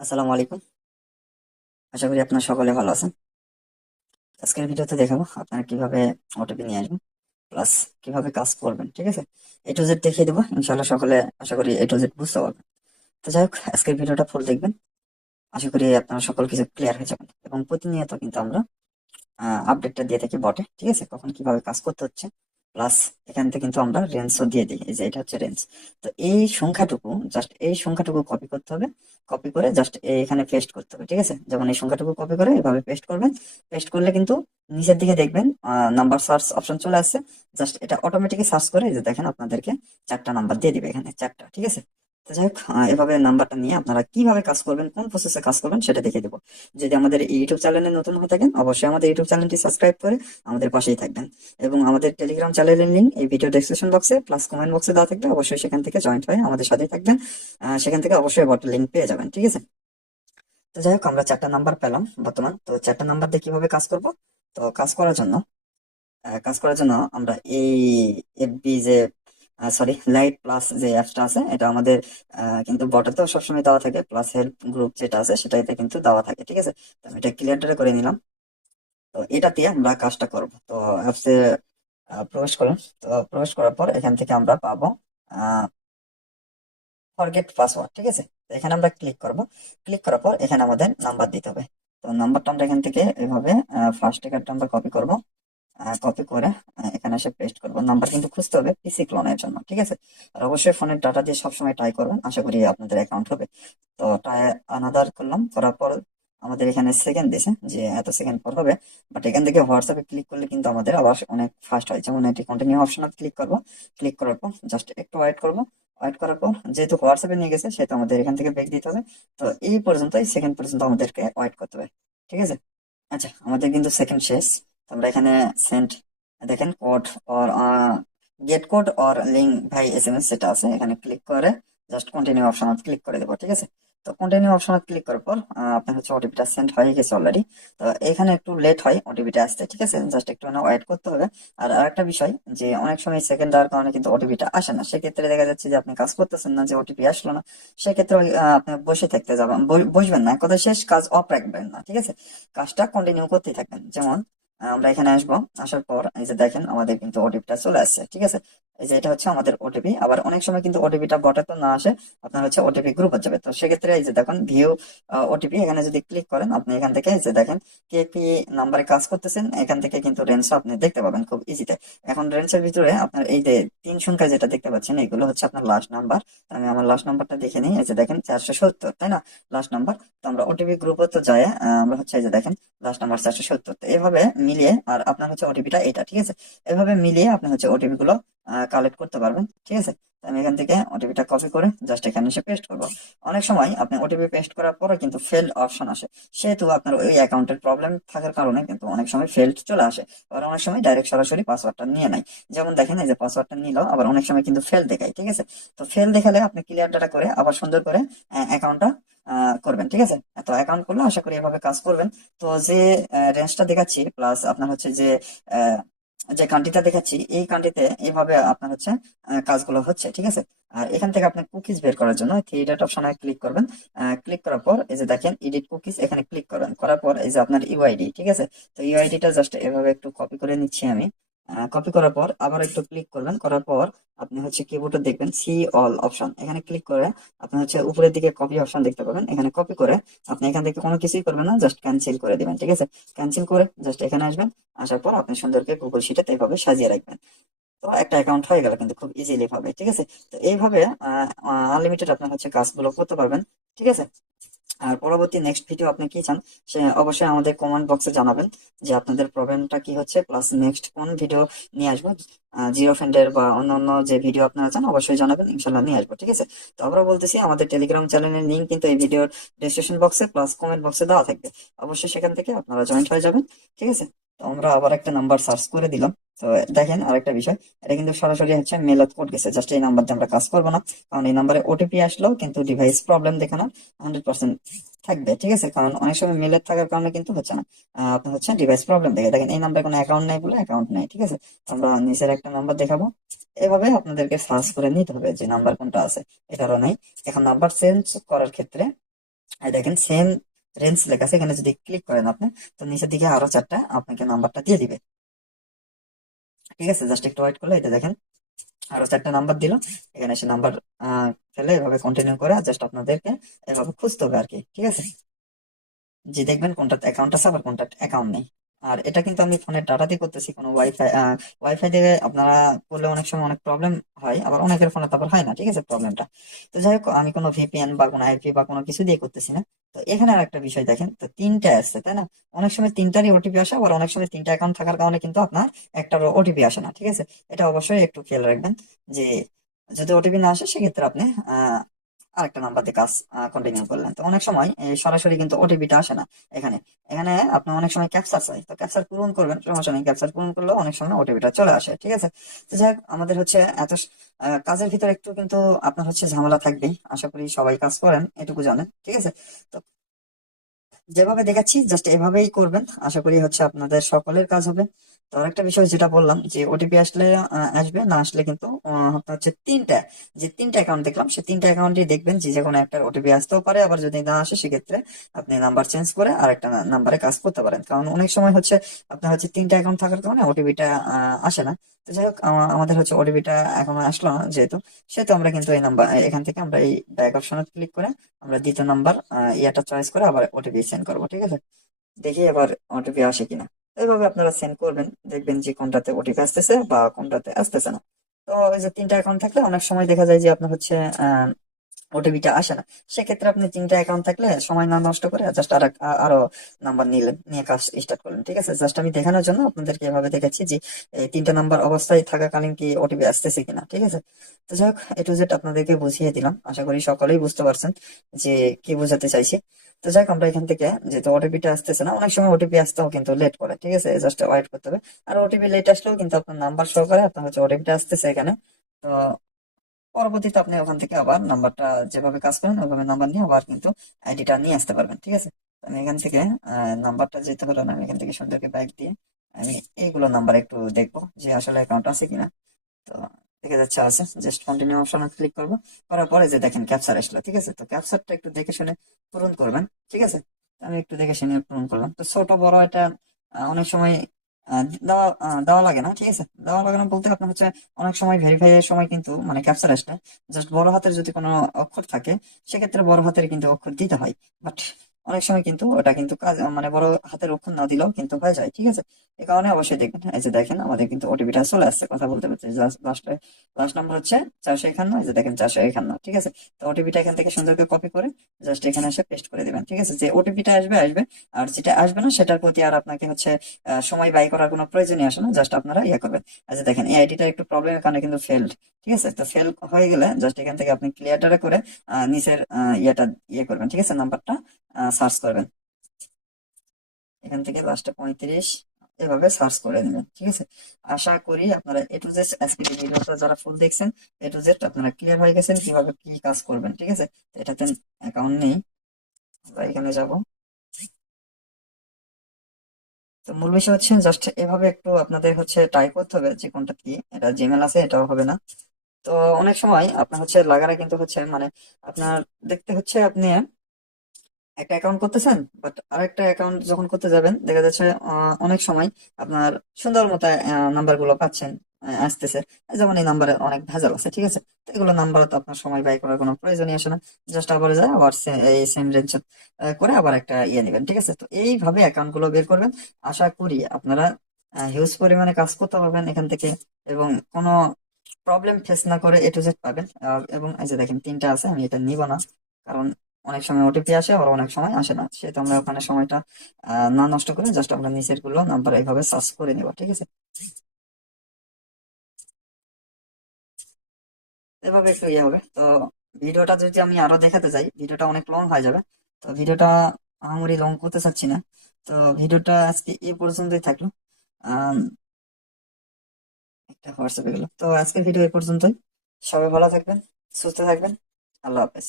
আসসালামু আলাইকুম। আশা করি আপনার সকলে ভালো আছেন। আজকের ভিডিওতে দেখাবো আপনারা কিভাবে ওটিপি নিয়ে আসবেন, প্লাস কিভাবে কাজ করবেন। ঠিক আছে, এ টু জেড দেখিয়ে দেবো, ইনশাল্লাহ সকলে আশা করি এ টু জেড বুঝতে পারবেন। তো যাই হোক, আজকের ভিডিওটা ফুল দেখবেন, আশা করি আপনারা সকল কিছু ক্লিয়ার হয়ে যাবেন। এবং প্রতিনিয়ত কিন্তু আমরা আপডেটটা দিয়ে থাকি বটে। ঠিক আছে, কখন কিভাবে কাজ করতে হচ্ছে, প্লাস এখান থেকে কিন্তু আমরা রেঞ্জও দিয়ে দিই। এই যে এটা হচ্ছে রেঞ্জ। তো এই সংখ্যাটুকু, জাস্ট এই সংখ্যাটুকু কপি করতে হবে। কপি করে জাস্ট এখানে পেস্ট করতে হবে। ঠিক আছে, যেমন এই সংখ্যাটুকু কপি করে এভাবে পেস্ট করবেন। পেস্ট করলে কিন্তু নিচের দিকে দেখবেন নাম্বার সার্চ অপশন চলে আসছে। জাস্ট এটা অটোমেটিকলি সার্চ করে এই যে দেখেন আপনাদেরকে চারটা নাম্বার দিয়ে দিবে, এখানে চারটা। ঠিক আছে, তো যাই হোক, এভাবে নাম্বারটা নিয়ে আপনারা কিভাবে কাজ করবেন, কোন প্রসেসে কাজ করবেন সেটা দেখে দেবো। যদি আমাদের ইউটিউব চ্যানেলে নতুন হয়ে থাকেন, অবশ্যই আমাদের ইউটিউব চ্যানেলটি সাবস্ক্রাইব করে আমাদের পাশেই থাকবেন। এবং আমাদের টেলিগ্রাম চ্যানেলের লিঙ্ক এই ভিডিও ডেসক্রিপশন বক্সে প্লাস কমেন্ট বক্সে দেওয়া থাকবে, অবশ্যই সেখান থেকে জয়েন্ট হয়ে আমাদের সাথেই থাকবেন। সেখান থেকে অবশ্যই বটের লিঙ্ক পেয়ে যাবেন। ঠিক আছে, তো যাই হোক, আমরা চারটা নাম্বার পেলাম বর্তমান। তো চারটা নাম্বার দিয়ে কিভাবে কাজ করব? তো কাজ করার জন্য আমরা এই এফবি যে সরি লাইট প্লাস যে অ্যাপসটা আছে, এটা আমাদের কিন্তু বটেতেও সবসময় দেওয়া থাকে, প্লাস হেল্প গ্রুপ যেটা আছে সেটাতে কিন্তু দেওয়া থাকে। ঠিক আছে, তো আমি এটা ক্লিয়ার করে নিলাম। তো এটা দিয়ে আমরা কাজটা করব। তো অ্যাপসে প্রবেশ করুন। তো প্রবেশ করার পর এখান থেকে আমরা পাবো ফরগেট পাসওয়ার্ড। ঠিক আছে, তো এখানে আমরা ক্লিক করব। ক্লিক করার পর এখানে আমাদের নাম্বার দিতে হবে। তো নাম্বারটা আমরা এখান থেকে এভাবে ফার্স্ট টিকারটা আমরা কপি করব। কপি করে এখানে এসে পেস্ট করব। নাম্বার কিন্তু খুঁজতে হবে পিসি ক্লোনের জন্য। ঠিক আছে, আর অবশ্যই ফোনের ডাটা দিয়ে সবসময় ট্রাই করবেন, আশা করি আপনাদের অ্যাকাউন্ট হবে। তো ট্রাই আনাদার করলাম, করার পর আমাদের এখানে সেকেন্ড দিছে যে এত সেকেন্ড পর হবে। বাট এখান থেকে হোয়াটসঅ্যাপে ক্লিক করলে কিন্তু আমাদের আবার অনেক ফাস্ট হয়। যেমন এটি কন্টিনিউ অপশনে ক্লিক করব। ক্লিক করার পর জাস্ট একটু ওয়েট করব। ওয়েট করার পর যেহেতু হোয়াটসঅ্যাপে নিয়ে গেছে, সেহেতু আমাদের এখান থেকে ব্যাক দিতে হবে। তো এই পর্যন্ত, এই সেকেন্ড পর্যন্ত আমাদেরকে ওয়েট করতে হবে। ঠিক আছে, আচ্ছা, আমাদের কিন্তু সেকেন্ড শেষ। তো আমরা এখানে সেন্ড, দেখেন code or gate code or link ভাই এসএমএস যেটা আছে, এখানে ক্লিক করে জাস্ট কন্টিনিউ অপশন ক্লিক করে দেবো। ঠিক আছে, তো কন্টিনিউ অপশন ক্লিক করার পর আপনার হচ্ছে ওটিপিটা সেন্ড হয়ে গেছে অলরেডি। তো এখানে একটু লেট হয় ওটিপিটা আসতে। ঠিক আছে, জাস্ট একটু ওয়েট করতে হবে। আর আরেকটা বিষয়, যে অনেক সময় সেকেন্ড দেওয়ার কারণে কিন্তু ওটিপিটা আসে না। সেক্ষেত্রে দেখা যাচ্ছে যে আপনি কাজ করতেছেন না, যে ওটিপি আসলো না। সেক্ষেত্রে আপনি বসে থাকতে যাবেন, বসবেন না, কথা শেষ, কাজ অফ রাখবেন না। ঠিক আছে, কাজটা কন্টিনিউ করতেই থাকবেন। যেমন আমরা এখানে আসবো, আসার পর এই যে দেখেন আমাদের কিন্তু ওটিপিটা চলে আসছে। ঠিক আছে, এই যে এটা হচ্ছে আমাদের ওটিপি। আবার অনেক সময় কিন্তু ওটিপিটা বটে তো না আসে, আপনার হচ্ছে ওটিপি গ্রুপে যাবে। তো সেক্ষেত্রে এই যে দেখুন ভিউ ওটিপি, এখানে যদি ক্লিক করেন আপনি এখান থেকে এই যে দেখেন কে কি নাম্বারে কাজ করতেছেন, এখান থেকে কিন্তু রেঞ্জ আপনি দেখতে পাবেন খুব ইজিতে। এখন রেঞ্জের ভিতরে আপনার এই যে তিন সংখ্যা যেটা দেখতে পাচ্ছেন, এগুলো হচ্ছে আপনার লাস্ট নাম্বার। আমি আমার লাস্ট নাম্বারটা দেখে নিই। এই যে দেখেন 470, তাই না? Last number. তো আমরা ওটিপি গ্রুপে তো যাই, আমরা হচ্ছে এই যে দেখেন লাস্ট নাম্বার 470। তো এভাবে মিলিয়ে, আর আপনার হচ্ছে ওটিপিটা এটা। ঠিক আছে, এভাবে মিলিয়ে আপনি হচ্ছে ওটিপি গুলো কালেক্ট করতে পারবেন। ঠিক আছে, তো আমি এখান থেকে ওটিপিটা কপি করে জাস্ট এখানে এসে পেস্ট করবো। অনেক সময় আপনি ওটিপি পেস্ট করার পরে কিন্তু ফেল্ড অপশন আসে, সেহেতু আপনার ওই অ্যাকাউন্টের প্রবলেম থাকার কারণে কিন্তু অনেক সময় ফেল্ড চলে আসে। আবার অনেক সময় ডাইরেক্ট সরাসরি পাসওয়ার্ডটা নিয়ে নেয়। যেমন দেখেন এই যে পাসওয়ার্ডটা নিল, আবার অনেক সময় কিন্তু ফেল দেখায়। ঠিক আছে, তো ফেল দেখালে আপনি ক্লিয়ার ডাটা করে আবার সুন্দর করে অ্যাকাউন্টটা করবেন। ঠিক আছে, তো অ্যাকাউন্ট করলে আশা করি এভাবে কাজ করবেন। তো যে রেঞ্জটা দেখাচ্ছি, প্লাস আপনার হচ্ছে যে আহ, যে কান্ট্রিটা দেখাচ্ছি, এই কান্ট্রিতে এইভাবে আপনার হচ্ছে কাজগুলো হচ্ছে। ঠিক আছে, আর এখান থেকে আপনি কুকিজ বের করার জন্য থ্রি ডট অপশনে ক্লিক করবেন। ক্লিক করার পর এই যে দেখেন এডিট কুকিজ, এখানে ক্লিক করবেন। করার পর এই যে আপনার ইউআইডি। ঠিক আছে, তো ইউআইডিটা জাস্ট এভাবে একটু কপি করে নিচ্ছি আমি। কপি করার পর আবার একটু ক্লিক করবেন। করার পর আপনি হচ্ছে কিবোর্ডে দেখবেন সি অল অপশন, এখানে ক্লিক করে আপনি হচ্ছে উপরের দিকে কপি অপশন দেখতে পাবেন। এখানে কপি করে আপনি এখান থেকে কোনো কিছুই করবেন না, জাস্ট ক্যান্সেল করে দিবেন। ঠিক আছে, ক্যান্সেল করে জাস্ট এখানে আসবেন। আসার পর আপনি সুন্দরকে গুগল শিটে এইভাবে সাজিয়ে রাখবেন। তো একটা অ্যাকাউন্ট হয়ে গেল কিন্তু খুব ইজিলি ভাবে। ঠিক আছে, তো এইভাবে আনলিমিটেড আপনার হচ্ছে কাজগুলো করতে পারবেন। ঠিক আছে, আর পরবর্তী নেক্সট ভিডিও আপনি কি চান, সে অবশ্যই আমাদের কমেন্ট বক্সে জানাবেন যে আপনাদের প্রবলেমটা কি হচ্ছে, প্লাস নেক্সট কোন ভিডিও নিয়ে আসবো। জিরো ফ্রেন্ডের বা অন্যান্য যে ভিডিও আপনারা চান অবশ্যই জানাবেন, ইনশাল্লাহ নিয়ে আসবো। ঠিক আছে, তো আমরা বলতেছি আমাদের টেলিগ্রাম চ্যানেলের লিঙ্ক কিন্তু এই ভিডিওর ডিসক্রিপশন বক্সে প্লাস কমেন্ট বক্সে দেওয়া থাকবে, অবশ্যই সেখান থেকে আপনারা জয়েন্ট হয়ে যাবেন। ঠিক আছে, তো আমরা আবার একটা নাম্বার সার্চ করে দিলাম। তো দেখেন আরেকটা বিষয়, এটা কিন্তু সরাসরি হচ্ছে মেলত কোড গেছে, জাস্ট এই নাম্বার দিয়ে আমরা কাজ করবো না, কারণ এই নাম্বারে ওটিপি আসলেও কিন্তু ডিভাইস প্রবলেম দেখানো 100% থাকবে। ঠিক আছে, কারণ অনেক সময় মেলের থাকার কারণে কিন্তু হচ্ছে না, আপনার হচ্ছে ডিভাইস প্রবলেম দেখে। দেখেন এই নাম্বারে কোনো অ্যাকাউন্ট নাই বলে অ্যাকাউন্ট নাই। ঠিক আছে, আমরা নিচের একটা নাম্বার দেখাবো। এভাবে আপনাদেরকে সার্চ করে নিতে হবে যে নাম্বার কোনটা আছে, এটারও নাই। এখন নাম্বার চেঞ্জ করার ক্ষেত্রে এই দেখেন সেম রেঞ্জ লেখা আছে, এখানে যদি ক্লিক করেন আপনি, তো নিচের দিকে আরো 4টা আপনাকে নাম্বারটা দিয়ে দিবে। ঠিক আছে, জাস্ট একটু ওয়েট করলে এটা দেখেন আরো 4টা নাম্বার দিল। এখানে এসে নাম্বার ফেলে এভাবে কন্টিনিউ করে জাস্ট আপনাদেরকে এভাবে খুঁজতে হবে আর কি। ঠিক আছে, যে দেখবেন কোনটাতে অ্যাকাউন্ট আছে আবার কোনটাতে অ্যাকাউন্ট নেই। আর এটা কিন্তু আমি ফোনের ডাটা দিয়ে করতেছি, কোনো ওয়াইফাই ওয়াইফাই দিয়ে আপনারা করলে অনেক সময় অনেক প্রবলেম হয়, আবার অনেকের ফোনে তারপর হয় না। ঠিক আছে, প্রবলেমটা। তো যাই হোক, আমি কোনো ভিপিএন বা কোনো আইপি বা কোনো কিছু দিয়ে করতেছি না। তো এখানে আর একটা বিষয় দেখেন, তো 3টা আসছে তাই না? অনেক সময় 3টারই ওটিপি আসে, আবার অনেক সময় 3টা অ্যাকাউন্ট থাকার কারণে কিন্তু আপনার একটারও ওটিপি আসে না। ঠিক আছে, এটা অবশ্যই একটু খেয়াল রাখবেন যে যদি ওটিপি না আসে সেক্ষেত্রে আপনি আরেকটা নাম্বার দিয়ে কাজ কন্টিনিউ করলেন। তো অনেক সময় এই সরাসরি কিন্তু ওটিপিটা আসে না এখানে। এখানে আপনি অনেক সময় ক্যাপচার চাই, তো ক্যাপচার পূরণ করবেন, সমস্যা নেই, ক্যাপচার পূরণ করলেও অনেক সময় ওটিপিটা চলে আসে। ঠিক আছে, তো যাই হোক, আমাদের হচ্ছে এত কাজের ভিতরে একটু কিন্তু আপনার হচ্ছে ঝামেলা থাকবেই, আশা করি সবাই কাজ করেন এটুকু জানেন। ঠিক আছে, তো যেভাবে দেখাচ্ছি জাস্ট এভাবেই করবেন, আশা করি হচ্ছে আপনাদের সকলের কাজ হবে। তো আরেকটা বিষয় যেটা বললাম যে ওটিপি আসলে আসবে, না আসলে কিন্তু আপনার হচ্ছে যে 3টা অ্যাকাউন্ট দেখলাম, সেই 3টা অ্যাকাউন্টই দেখবেন যে কোনো একটা ওটিপি আসতেও পারে, আবার যদি না আসে সেক্ষেত্রে আপনি নাম্বার চেঞ্জ করে আরেকটা নাম্বারে কাজ করতে পারেন। কারণ অনেক সময় হচ্ছে আপনার হচ্ছে 3টা অ্যাকাউন্ট থাকার কারণে ওটিপিটা আসে না। তো যাই হোক, আমাদের হচ্ছে ওটিপিটা এখনো আসলো না যেহেতু, সেহেতু আমরা কিন্তু এই নাম্বার এখান থেকে আমরা এই ব্যাক অপশনে ক্লিক করে আমরা দ্বিতীয় নাম্বার ইয়াটা চয়েস করে আবার ওটিপি সেন্ড করবো। ঠিক আছে, দেখি এবার ওটিপি আসে কিনা। এইভাবে আপনারা সেন্ড করবেন, দেখবেন যে কোনটাতে ওটিপি আসতেছে বা কোনটাতে আসতেছে না। তো ওই যে 3টা অ্যাকাউন্ট থাকলে অনেক সময় দেখা যায় যে আপনার হচ্ছে ওটিপিটা আসে না। সেক্ষেত্রে আপনি 3টা অ্যাকাউন্ট থাকলে সময় না নষ্ট করে জাস্ট আরো নাম্বার নিলেন, নিয়ে কাজ স্টার্ট করলেন। ঠিক আছে, জাস্ট আমি দেখানোর জন্য আপনাদেরকে এভাবে দেখাচ্ছি যে এই 3টা নাম্বার অবস্থায় থাকাকালীন কি ওটিপি আসতেছে কিনা। ঠিক আছে, তো যাই হোক, এ টু জেড আপনাদেরকে বুঝিয়ে দিলাম, আশা করি সকলেই বুঝতে পারছেন যে কি বোঝাতে চাইছি। তো যাই হোক, আমরা এখান থেকে যেহেতু ওটিপিটা আসতেছে না, অনেক সময় ওটিপি আসতেও কিন্তু লেট করে। ঠিক আছে, জাস্ট ওয়েট করতে হবে। আর ওটিপি লেট আসলেও কিন্তু আপনার নাম্বার সহকারে আপনার হচ্ছে ওটিপিটা আসতেছে এখানে। তো পরবর্তীতে আপনি ওখান থেকে আবার নাম্বারটা যেভাবে কাজ করেন ওইভাবে নাম্বার নিয়ে আবার কিন্তু আইডিটা নিয়ে আসতে পারবেন। ঠিক আছে, আমি এখান থেকে নাম্বারটা যেতে হলো না, আমি এখান থেকে সুন্দরকে ব্যাক দিয়ে আমি এইগুলো নাম্বার একটু দেখবো যে আসলে অ্যাকাউন্ট আছে কিনা। তো দেখা যাচ্ছে আছে, জাস্ট কন্টিনিউ অপশনে ক্লিক করবো। করার পরে যে দেখেন ক্যাপচার আসলো। ঠিক আছে, তো ক্যাপচারটা একটু দেখে শুনে পূরণ করবেন। ঠিক আছে, আমি একটু দেখে শুনে পূরণ করলাম। তো ছোট বড় এটা অনেক সময় দেওয়া লাগে না। ঠিক আছে, দেওয়া লাগে না বলতে আপনার হচ্ছে অনেক সময় ভেরিফাই এর সময় কিন্তু মানে ক্যাপচার আসলে জাস্ট বড় হাতের যদি কোনো অক্ষর থাকে সেক্ষেত্রে বড় হাতের কিন্তু অক্ষর দিতে হয়। বাট অনেক সময় কিন্তু ওটা কিন্তু কাজ মানে বড় হাতের অক্ষর না দিলেও কিন্তু হয়ে যায়। ঠিক আছে, এই কারণে অবশ্যই দেখবেন, এই যে দেখেন আমাদের কিন্তু ওটিপিটা চলে আসছে কথা বলতে বলতে। লাস্ট নাম্বার হচ্ছে 451, এই যে দেখেন 451। ঠিক আছে, তো ওটিপিটা এখান থেকে সুন্দর করে কপি করে জাস্ট এখানে এসে পেস্ট করে দিবেন। ঠিক আছে, যে ওটিপিটা আসবে আসবে, আর যেটা আসবে না সেটার প্রতি আর আপনাকে হচ্ছে সময় ব্যয় করার কোনো প্রয়োজনই আসে না, জাস্ট আপনারা ইয়ে করবেন। আচ্ছা দেখেন, এই আইডিটা একটু প্রবলেমের কারণে কিন্তু ফেলড। ঠিক আছে, তো ফেল হয়ে গেলে জাস্ট এখান থেকে আপনি ক্লিয়ারটা করে নিচের ইয়েটা ইয়ে করবেন। ঠিক আছে, নাম্বারটা সার্চ করবেন, এখান থেকে লাস্টে 35 এভাবে সার্চ করে নেবেন। ঠিক আছে, আশা করি আপনারা এ টু জেড আজকে এই ভিডিওটা যারা ফুল দেখছেন এ টু জেড আপনারা ক্লিয়ার হয়ে গেছেন কিভাবে কি কাজ করবেন। ঠিক আছে, তো এটাতে অ্যাকাউন্ট নেই, আমরা এখানে যাব। তো মূল বিষয় হচ্ছে জাস্ট এভাবে একটু আপনাদের হচ্ছে টাইপ করতে হবে যে কোনটা কি। এটা জিমেল আছে, এটাও হবে না। তো অনেক সময় আপনার হচ্ছে লাগারা কিন্তু হচ্ছে মানে আপনার দেখতে হচ্ছে আপনি একটা অ্যাকাউন্ট করতেছেন, বাট আরেকটা অ্যাকাউন্ট যখন করতে যাবেন দেখা যাচ্ছে অনেক সময় আপনার সুন্দর মতো নাম্বার গুলো পাচ্ছেন আসতেছে। যেমন এই নাম্বারে অনেক ভেজাল আছে। ঠিক আছে, তো এগুলো নাম্বার তো আপনার সময় ব্যয় করার কোনো প্রয়োজনই আসে না, জাস্ট আবার যায় আবার এই সেম রেঞ্জ করে আবার একটা ইয়ে নেবেন। ঠিক আছে, তো এইভাবে অ্যাকাউন্ট গুলো বের করবেন। আশা করি আপনারা হিউজ পরিমাণে কাজ করতে পারবেন এখান থেকে, এবং কোনো প্রবলেম ফেস না করে এ টু জেড পাবেন। এবং এই যে দেখেন 3টা আছে, আমি এটা নিব না, কারণ অনেক সময় ওটিপি আসে আবার অনেক সময় আসে না, সেহেতু আমরা ওখানে সময়টা না নষ্ট করে জাস্ট আমরা নিচের গুলো নাম্বার এইভাবে সার্চ করে নিব। ঠিক আছে, এভাবে একটু ইয়ে হবে। তো ভিডিওটা যদি আমি আরো দেখাতে যাই ভিডিওটা অনেক লং হয়ে যাবে। তো ভিডিওটা আহামরি লং করতে চাচ্ছি না। তো ভিডিওটা আজকে এ পর্যন্তই থাকলো। আহ একটা হোয়াটসঅ্যাপে গেল। তো আজকের ভিডিও এ পর্যন্তই। সবাই ভালো থাকবেন, সুস্থ থাকবেন। আল্লাহ হাফেজ।